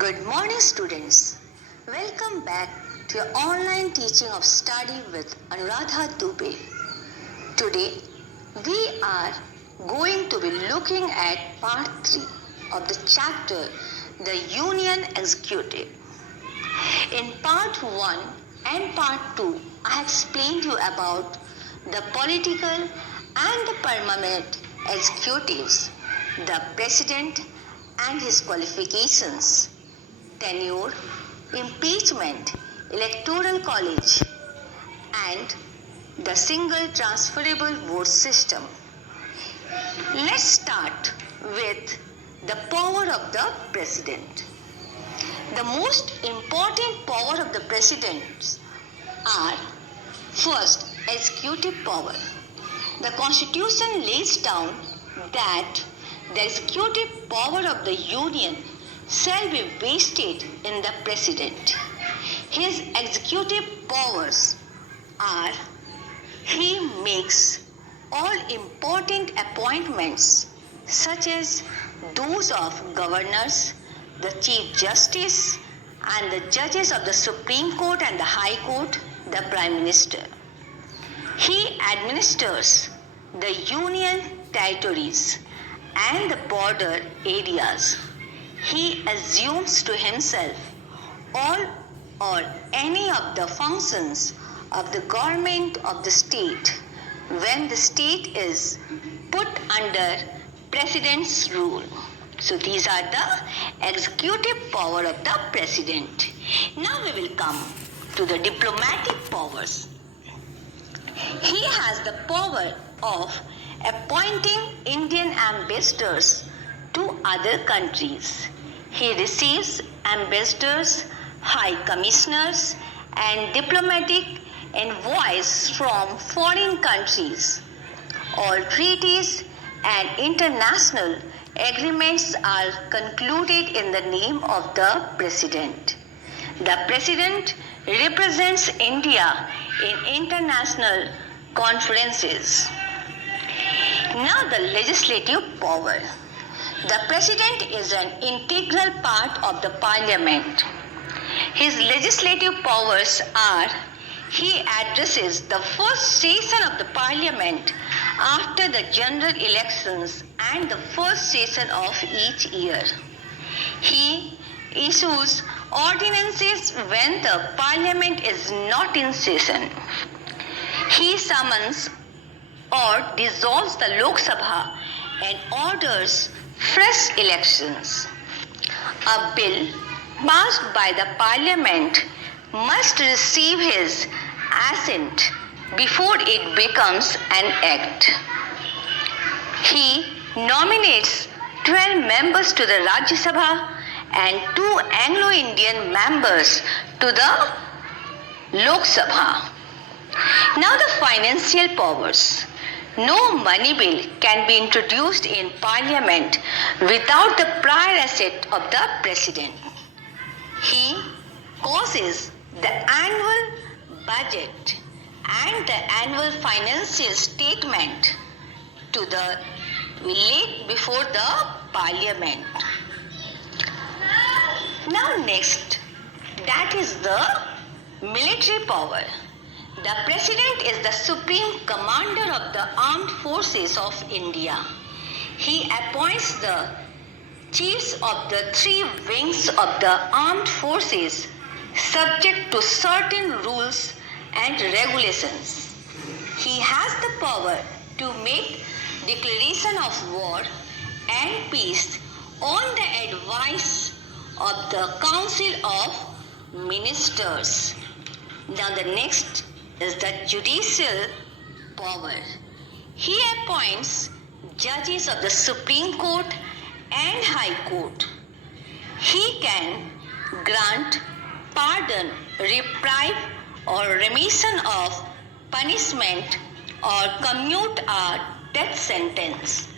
Good morning, students. Welcome back to your online teaching of study with Anuradha Dubey. Today, we are going to be looking at part 3 of the chapter, The Union Executive. In part 1 and part 2, I explained you about the political and the permanent executives, the president and his qualifications, tenure, impeachment, electoral college, and the single transferable vote system. Let's start with the power of the president. The most important power of the president are first, executive power. The Constitution lays down that the executive power of the Union shall be vested in the President. His executive powers are: he makes all important appointments such as those of governors, the Chief Justice, and the judges of the Supreme Court and the High Court, the Prime Minister. He administers the Union territories and the border areas. He assumes to himself all or any of the functions of the government of the state when the state is put under president's rule. So these are the executive power of the president. Now we will come to the diplomatic powers. He has the power of appointing Indian ambassadors to other countries. He receives ambassadors, high commissioners, and diplomatic envoys from foreign countries. All treaties and international agreements are concluded in the name of the President. The President represents India in international conferences. Now the legislative power. The President is an integral part of the Parliament. His legislative powers are: he addresses the first session of the Parliament after the general elections and the first session of each year. He issues ordinances when the Parliament is not in session. He summons or dissolves the Lok Sabha and orders fresh elections. A bill passed by the Parliament must receive his assent before it becomes an act. He nominates 12 members to the Rajya Sabha and 2 Anglo-Indian members to the Lok Sabha. Now the financial powers. No money bill can be introduced in Parliament without the prior assent of the President. He causes the annual budget and the annual financial statement to be laid before the Parliament. Now next, that is the military power. The President is the supreme commander of the armed forces of India. He appoints the chiefs of the 3 wings of the armed forces subject to certain rules and regulations. He has the power to make declaration of war and peace on the advice of the Council of Ministers. Now the next is the judicial power. He appoints judges of the Supreme Court and High Court. He can grant pardon, reprieve, or remission of punishment or commute a death sentence.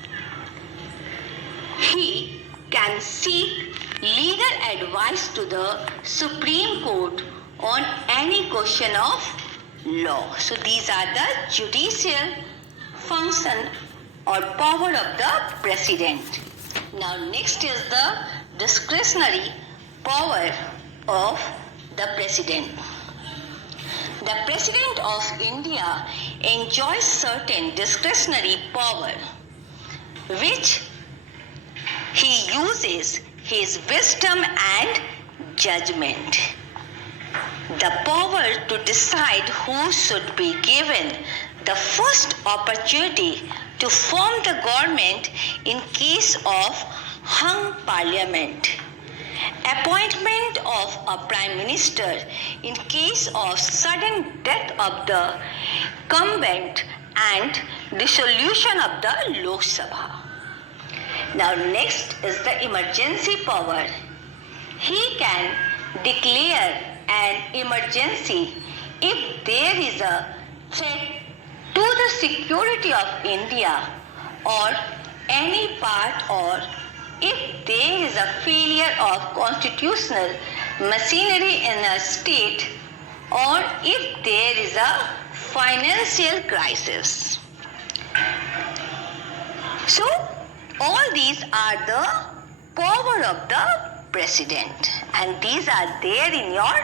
He can seek legal advice to the Supreme Court on any question of law. So these are the judicial function or power of the President. Now next is the discretionary Power of the President. The President of India enjoys certain discretionary power which he uses his wisdom and judgment. The power to decide who should be given the first opportunity to form the government in case of hung parliament. Appointment of a prime minister in case of sudden death of the incumbent and dissolution of the Lok Sabha. Now next is the emergency power. He can declare an emergency if there is a threat to the security of India or any part, or if there is a failure of constitutional machinery in a state, or if there is a financial crisis. So all these are the power of the president, and these are there in your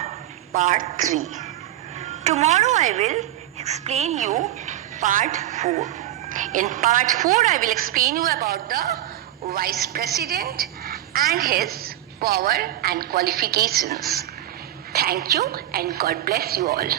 part 3. Tomorrow I will explain you part 4. In part 4 I will explain you about the vice president and his power and qualifications. Thank you and God bless you all.